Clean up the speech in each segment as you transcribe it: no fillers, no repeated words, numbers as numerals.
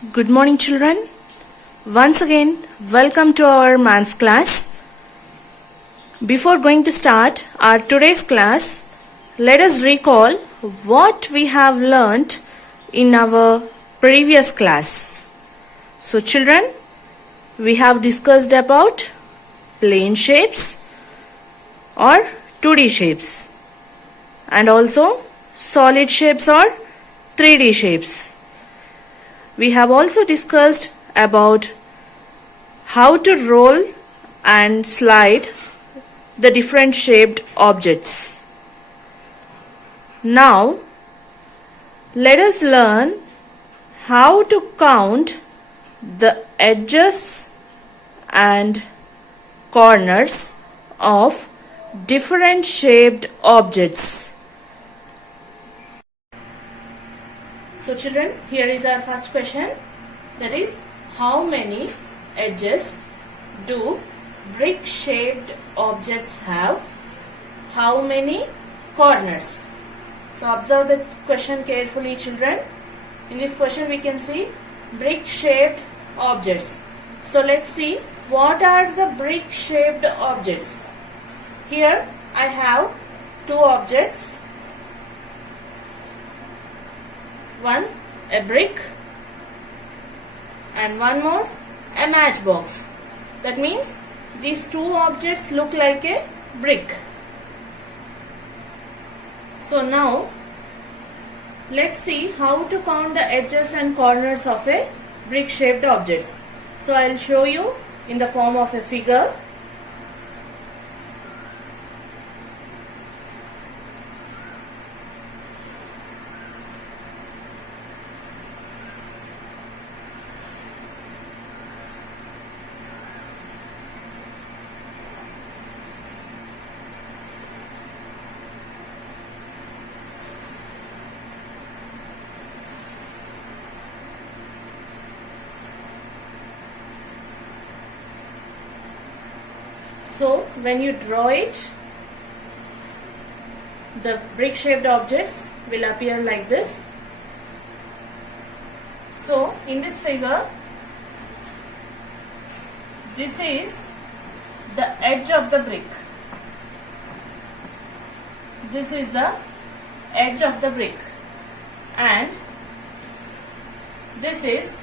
Good morning, children. Once again, welcome to our maths class. Before going to start our today's class, let us recall what we have learnt in our previous class. So, children, we have discussed about plane shapes or 2D shapes and also solid shapes or 3D shapes. We have also discussed about how to roll and slide the different shaped objects. Now, let us learn how to count the edges and corners of different shaped objects. So children, here is our first question, that is, how many edges do brick shaped objects have? How many corners? So observe the question carefully, children. In this question we can see brick shaped objects. So let's see what are the brick shaped objects. Here I have two objects. One, a brick, and one more, a matchbox. That means these two objects look like a brick. So now let's see how to count the edges and corners of a brick shaped objects. So I will show you in the form of a figure. So when you draw it, the brick shaped objects will appear like this. So in this figure, this is the edge of the brick. This is the edge of the brick, and this is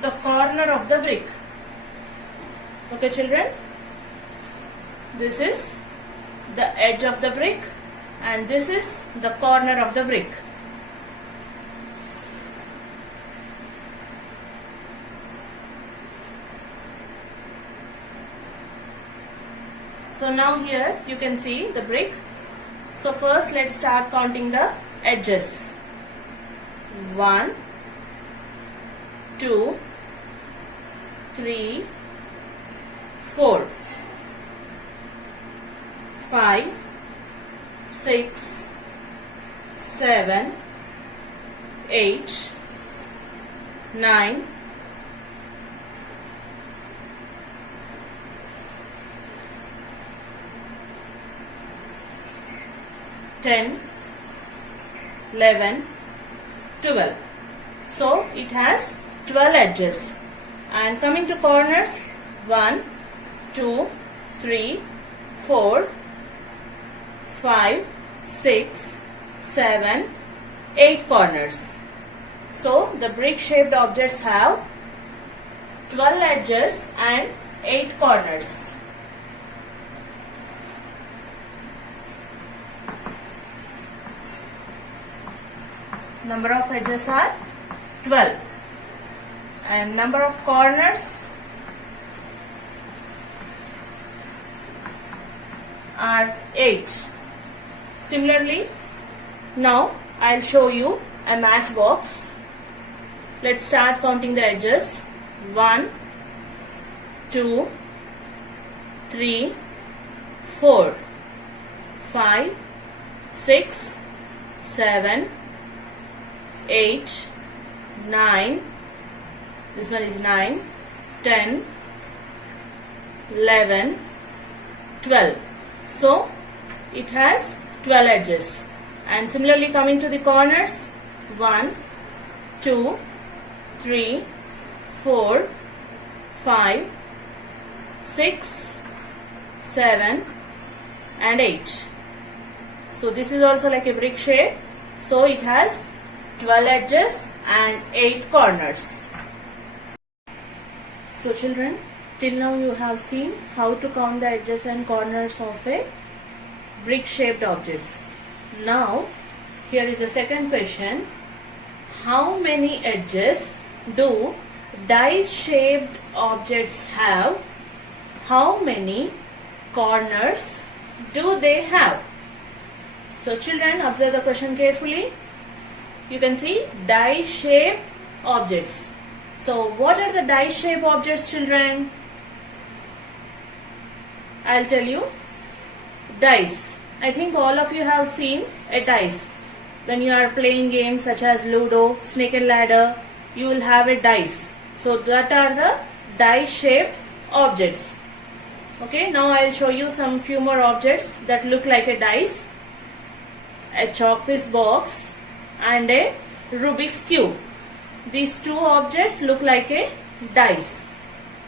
the corner of the brick. Okay, children, this is the edge of the brick and this is the corner of the brick. So now here you can see the brick. So first let's start counting the edges. 1, 2, 3, 4, 5, 6, 7, 8, 9, 10, 11, 12. So it has 12 edges. And coming to corners, 1, 2, 3, 4, 5, 6, 7, 8 corners. So the brick shaped objects have 12 edges and 8 corners. Number of edges are 12 and number of corners are 8. Similarly, now I'll show you a matchbox. Let's start counting the edges. 1, 2, 3, 4, 5, 6, 7, 8, 9. This one is 9, 10, 11, 12. So it has 12 edges. And similarly coming to the corners, 1, 2, 3, 4, 5, 6, 7 and 8. So this is also like a brick shape. So it has 12 edges and 8 corners. So children, till now you have seen how to count the edges and corners of a brick shaped objects. Now here is the second question. How many edges do die shaped objects have? How many corners do they have? So children, observe the question carefully. You can see die shaped objects. So what are the die shaped objects, children? I'll tell you. Dice. I think all of you have seen a dice. When you are playing games such as Ludo, Snake and Ladder, you will have a dice. So that are the die shaped objects. Okay, now I will show you some few more objects that look like a dice. A chalk piece box and a Rubik's cube. These two objects look like a dice.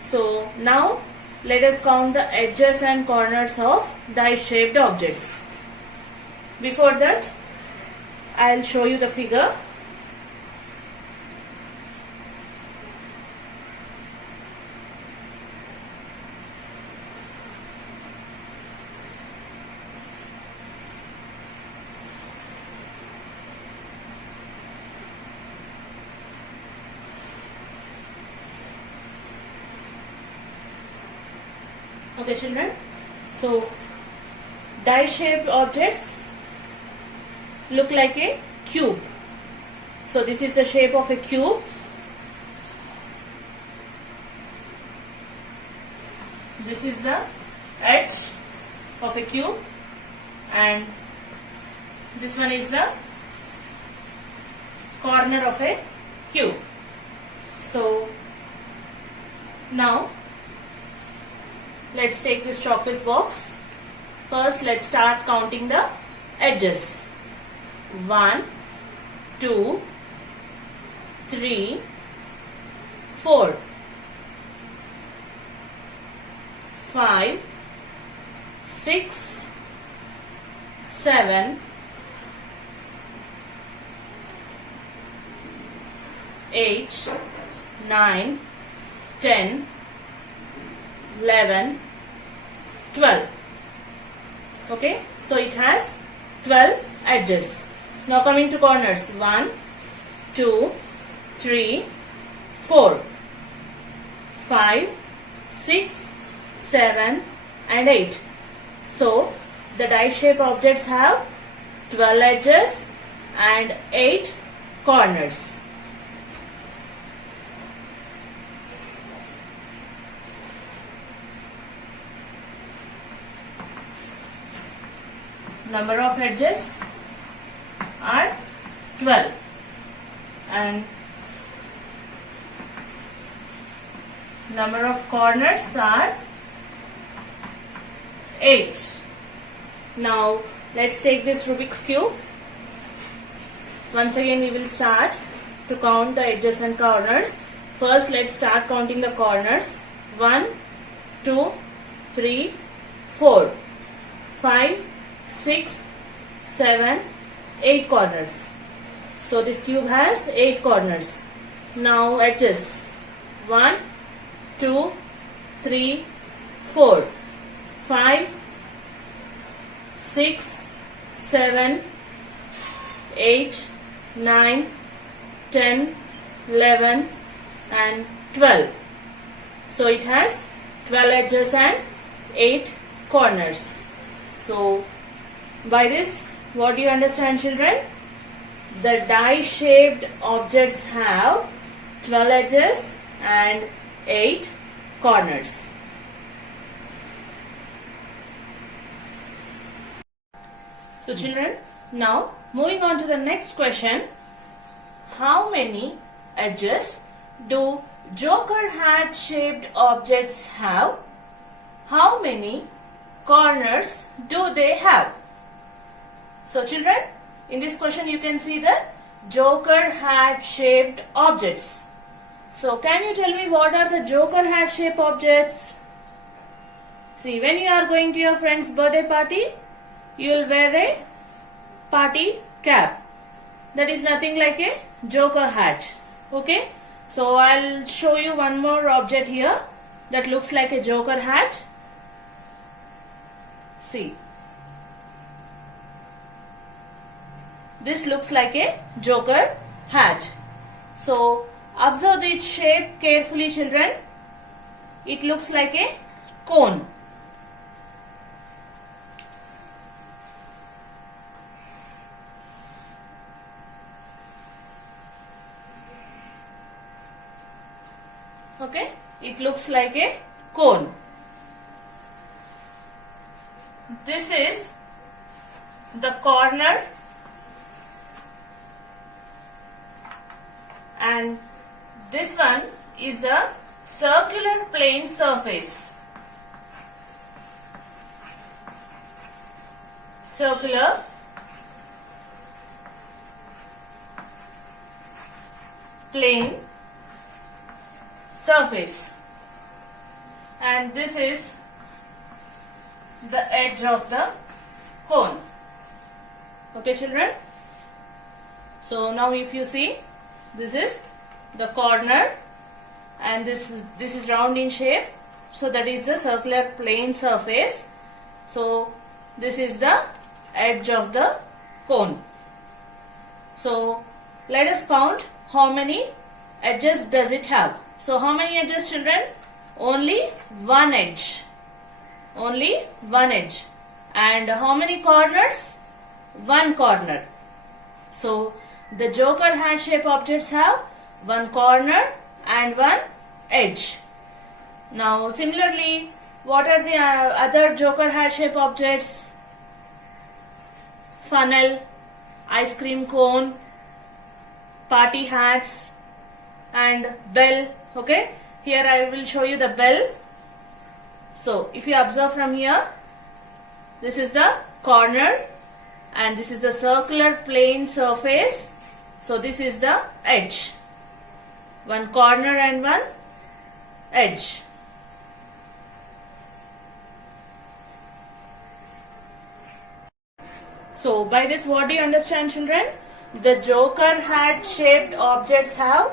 So now let us count the edges and corners of die shaped objects. Before that, I will show you the figure. Okay children, so die shaped objects look like a cube. So this is the shape of a cube. This is the edge of a cube and this one is the corner of a cube. So now let's take this chalk piece box. First let's start counting the edges. 1, 2, 3, 4, 5, 6, 7, 8, 9, 10, 11, 12. Okay, so it has 12 edges. Now coming to corners. 1, 2, 3, 4, 5, 6, 7 and 8. So the die shaped objects have 12 edges and 8 corners. Number of edges are 12 and number of corners are 8. Now let's take this Rubik's cube. Once again we will start to count the edges and corners. First let's start counting the corners. 1, 2, 3, 4, 5, 6, 7, 8 corners. So this cube has 8 corners. Now edges. 1, 2, 3, 4, 5, 6, 7, 8, 9, 10, 11 and 12. So it has 12 edges and 8 corners. So by this, what do you understand, children? The die shaped objects have 12 edges and 8 corners. So children, now moving on to the next question. How many edges do Joker hat shaped objects have? How many corners do they have? So children, in this question you can see the joker hat shaped objects. So can you tell me what are the joker hat shaped objects? See, when you are going to your friend's birthday party, you will wear a party cap. That is nothing like a joker hat. Okay. So I'll show you one more object here that looks like a joker hat. See. This looks like a joker hat. So observe its shape carefully, children. It looks like a cone. Okay, it looks like a cone. This is the corner and this one is a circular plane surface. Circular plane surface, and this is the edge of the cone. Okay, children. So now if you see, this is the corner and this is round in shape, so that is the circular plane surface. So this is the edge of the cone. So let us count how many edges does it have. So how many edges, children? Only one edge. Only one edge. And how many corners? One corner. So the joker hat shaped objects have one corner and one edge. Now similarly, what are the other joker hat shaped objects? Funnel, ice cream cone, party hats and bell. Okay, here I will show you the bell. So if you observe from here, this is the corner and this is the circular plane surface. So this is the edge. One corner and one edge. So by this, what do you understand, children? The joker hat shaped objects have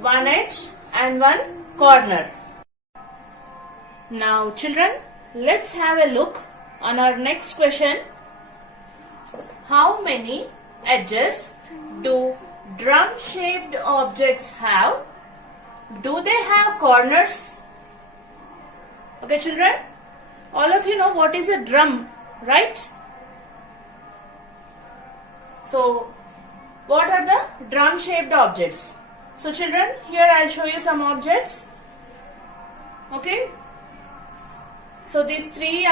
one edge and one corner. Now children, let's have a look on our next question. How many edges do drum shaped objects have? Do they have corners? Okay, children, all of you know what is a drum, right? So what are the drum shaped objects? So children, here I'll show you some objects. Okay. So these three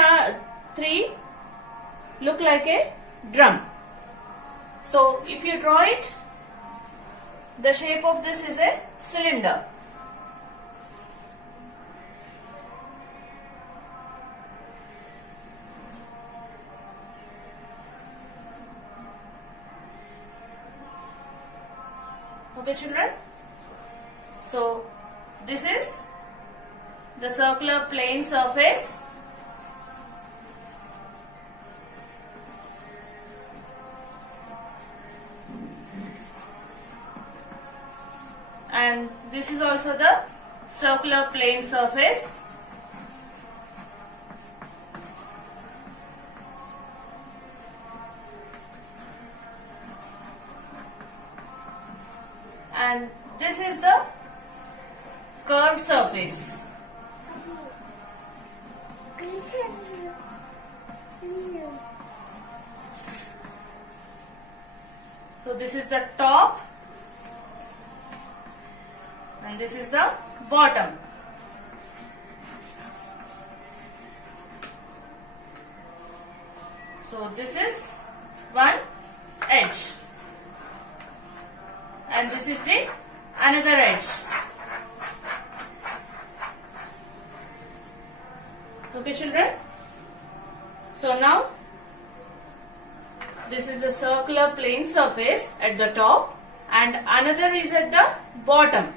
look like a drum. So if you draw it, the shape of this is a cylinder. Okay, children. So this is the circular plane surface. And this is also the circular plane surface. And this is the curved surface. So this is the top and this is the bottom. So this is one edge and this is the another edge. Okay, children. So now this is the circular plane surface at the top and another is at the bottom.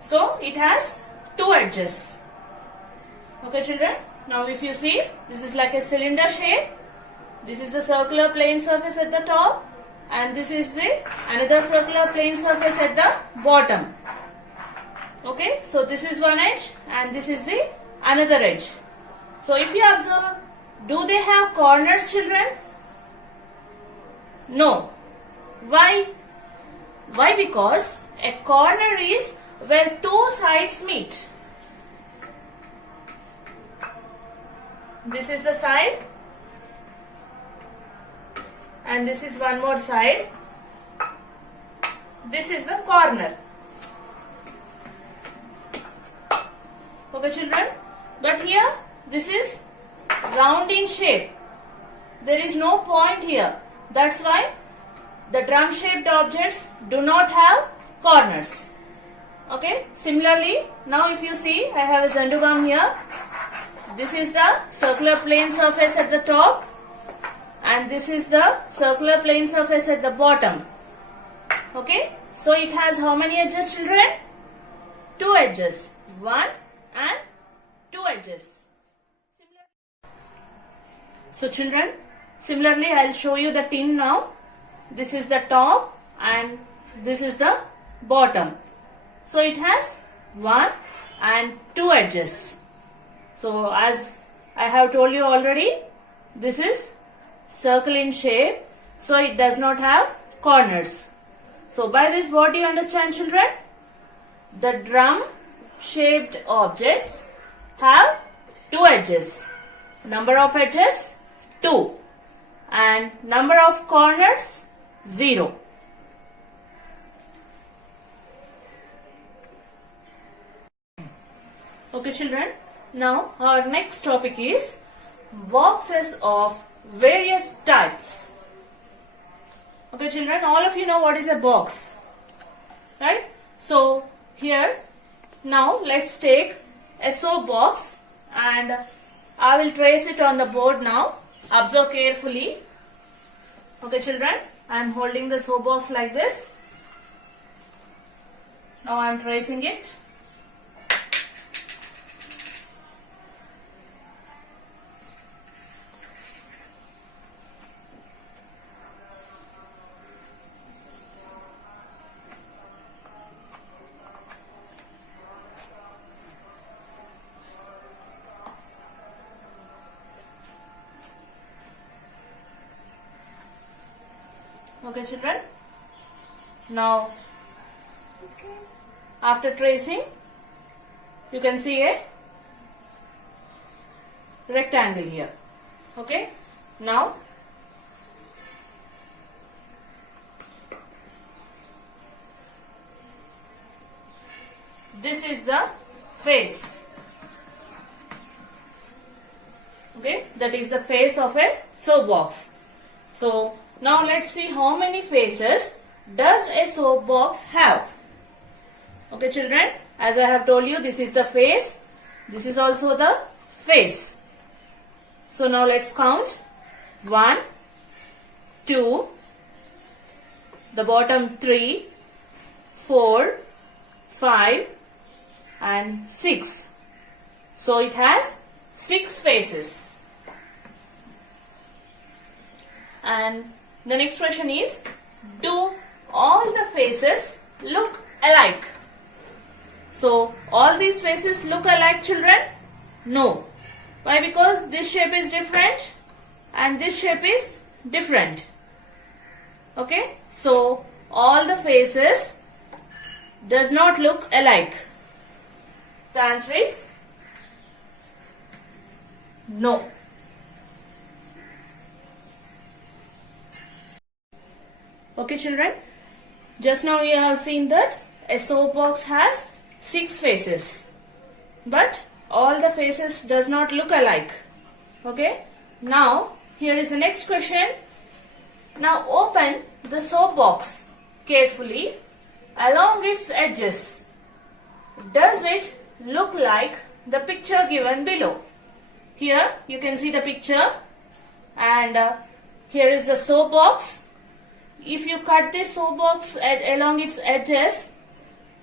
So it has two edges. Okay children, now if you see, this is like a cylinder shape. This is the circular plane surface at the top, and this is the another circular plane surface at the bottom. Okay, so this is one edge and this is the another edge. So if you observe, do they have corners children? No. Why? Why? Because a corner is where two sides meet. This is the side and this is one more side. This is the corner. Okay children, but here this is round in shape. There is no point here. That's why the drum shaped objects do not have corners. Okay, similarly, now if you see, I have a Zandugam here. This is the circular plane surface at the top and this is the circular plane surface at the bottom. Okay, so it has how many edges children? Two edges. One and two edges. So children, similarly I will show you the tin now. This is the top and this is the bottom. So it has one and two edges. So as I have told you already, this is circle in shape, so it does not have corners. So by this what do you understand children? The drum shaped objects have two edges. Number of edges 2 and number of corners 0. Okay children, now our next topic is boxes of various types. Okay children, all of you know what is a box, right? So here now let's take a soap box and I will trace it on the board now. Observe carefully. Okay children, I am holding the soap box like this. Now I am tracing it. Okay children, now after tracing you can see a rectangle here. Okay, now this is the face. Okay, that is the face of a soap box. So now let's see how many faces does a soap box have. Okay children, as I have told you, this is the face, this is also the face. So now let's count. 1, 2, the bottom 3, 4, 5 and 6. So it has 6 faces. And the next question is, do all the faces look alike? So all these faces look alike children? No. Why? Because this shape is different and this shape is different. Okay, so all the faces does not look alike. The answer is no. Okay children, just now you have seen that a soap box has 6 faces, but all the faces does not look alike. Okay, now here is the next question. Now open the soap box carefully along its edges. Does it look like the picture given below? Here you can see the picture, and here is the soap box. if you cut this soap box along its edges,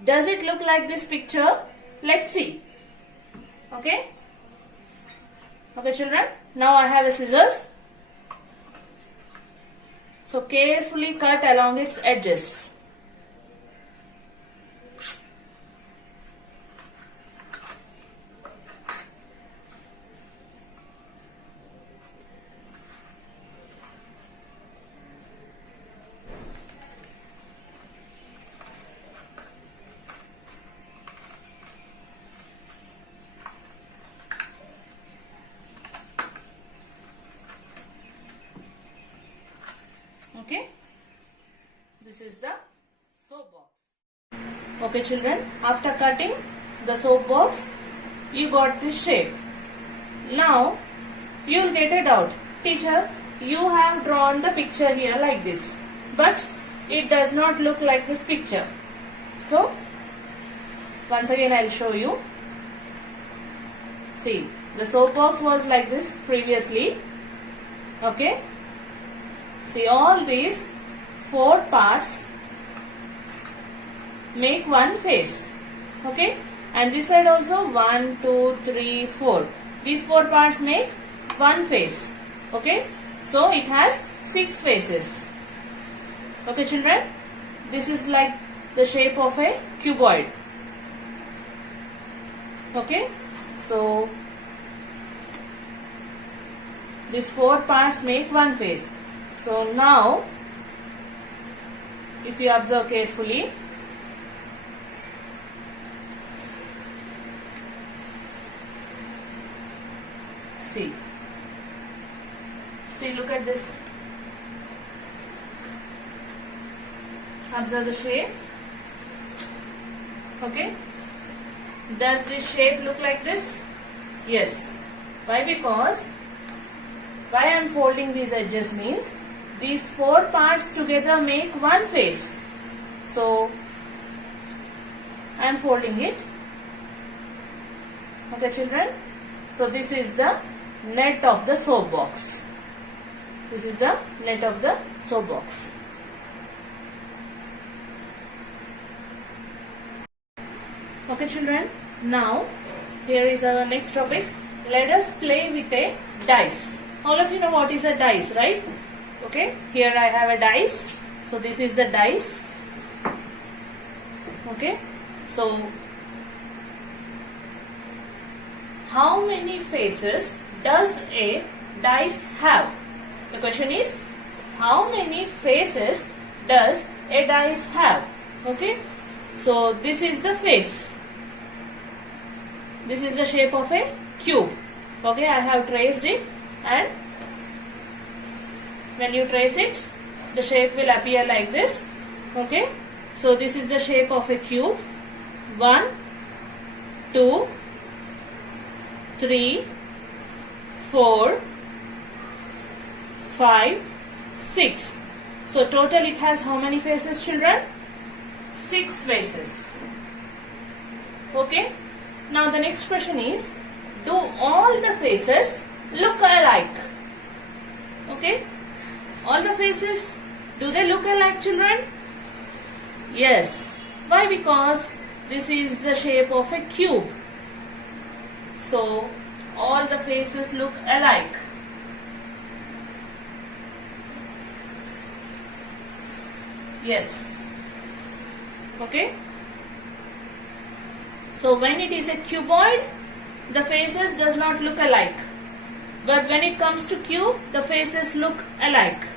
does it look like this picture? Let's see. Okay. Okay, children. Now I have a scissors. So carefully cut along its edges. Okay, this is the soap box. Okay, children, after cutting the soap box, you got this shape. Now, you will get a doubt. Teacher, you have drawn the picture here like this, but it does not look like this picture. So, once again I will show you. See, the soap box was like this previously. Okay. See, all these 4 parts make one face. Okay. And this side also 1, 2, 3, 4. These 4 parts make one face. Okay. So it has 6 faces. Okay, children. This is like the shape of a cuboid. Okay. So these 4 parts make one face. So now, if you observe carefully, see, look at this. Observe the shape. Okay. Does this shape look like this? Yes. Why? Because why I am folding these edges means these 4 parts together make one face. So I am folding it. Okay, children. So this is the net of the soap box. This is the net of the soap box. Okay, children. Now here is our next topic. Let us play with a dice. All of you know what is a dice, right? Okay, here I have a dice. So this is the dice. Okay, so how many faces does a dice have? The question is, how many faces does a dice have? Okay, so this is the face. This is the shape of a cube. Okay, I have traced it, and when you trace it, the shape will appear like this. Okay, so this is the shape of a cube. 1, 2, 3, 4, 5, 6. So total it has how many faces, children? 6 faces. Okay. Now the next question is, do all the faces look alike? Okay. All the faces, do they look alike, children? Yes. Why? Because this is the shape of a cube. So all the faces look alike. Yes. Okay. So when it is a cuboid, the faces does not look alike. But when it comes to cube, the faces look alike.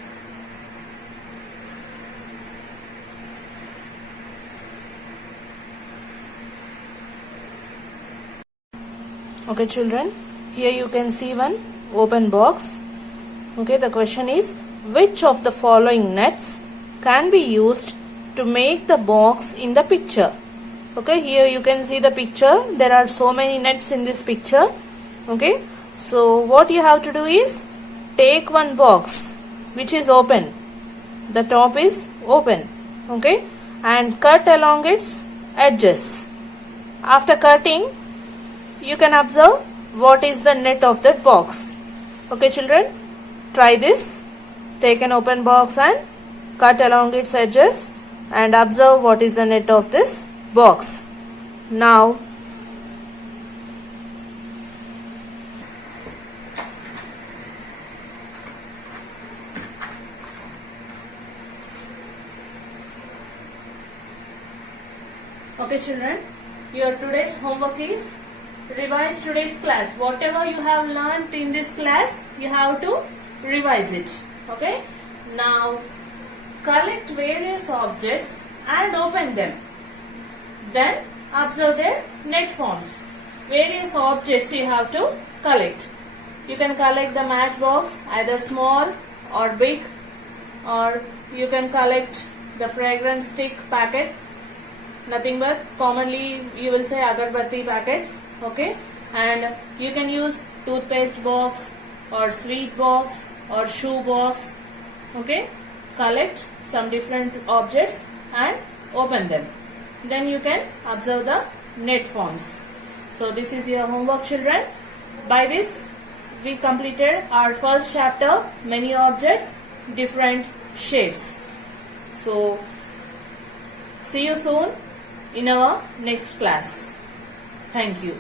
Okay, children, here you can see one open box. Okay, the question is, which of the following nets can be used to make the box in the picture? Okay, here you can see the picture. There are so many nets in this picture. Okay, so what you have to do is take one box which is open. The top is open. Okay, and cut along its edges. After cutting, you can observe what is the net of that box. Okay, children, try this. Take an open box and cut along its edges and observe what is the net of this box. Now okay children, your today's homework is revise today's class. Whatever you have learned in this class, you have to revise it. Okay. Now collect various objects and open them. Then observe their net forms. Various objects you have to collect. You can collect the matchbox, either small or big, or you can collect the fragrance stick packet. Nothing but commonly you will say agarbatti packets. Okay, and you can use toothpaste box or sweet box or shoe box. Okay, collect some different objects and open them. Then you can observe the net forms. So this is your homework children. By this we completed our first chapter, many objects, different shapes. So see you soon in our next class. Thank you.